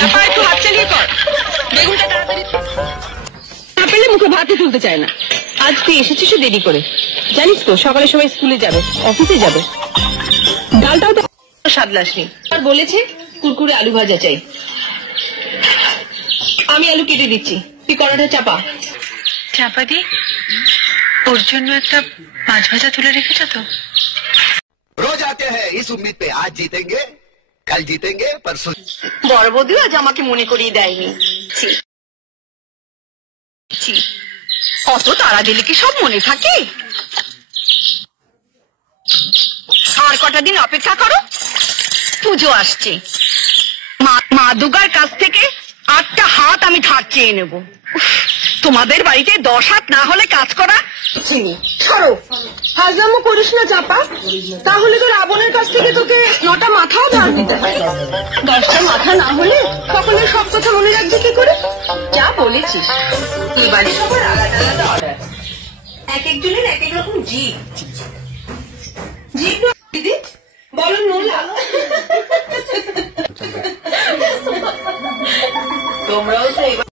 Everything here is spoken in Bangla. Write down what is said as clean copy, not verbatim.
চাপা একটু হাত চালিয়ে কর, বেগুনটা তাড়াতাড়ি না পেলে মুখে ভাতই তুলতে চায় না। আজ তুই এসেছিস দেরি করে, জানিস তো সকালে সবাই স্কুলে যাবে, অফিসে যাবে। ডালটাও তো সাদলাসনি, আর বলেছে কুরকুরে আলু ভাজা চাই। আমি আলু কেটে দিচ্ছি, তুই কড়াটা চাপা। চাপা দি, ওর জন্য একটা মাছ ভাজা তুলে রেখেছ তো? रोज आते हैं इस उम्मीद पे आज जीतेंगे कल जीतेंगे परसों। বড় বৌদিও আজ আমাকে মনে করিয়ে দেয়নি। অত তারা দিলে কি সব মনে থাকে? আর কটা দিন অপেক্ষা করো, পুজো আসছে। মা দুর্গার কাছ থেকে 8টা হাত আমি ধার চেয়ে নেব। তোমাদের বাড়িতে 10 হাত না হলে কাজ করা সরো। হাজামো করিস না চাপা, তাহলে তো রাবণের কাছ থেকে তোকে 9টা মাথাও দান দিতে হয়। 10টা মাথা না হলে সকলের সব কথা মনে রাখবি কি করে? যা বলেছিস, তুই বাড়ি সবার আলাদা আলাদা অর্ডার, এক একজনের এক এক রকম জিভ। দিদি বলো নোলা। তোমরাও তো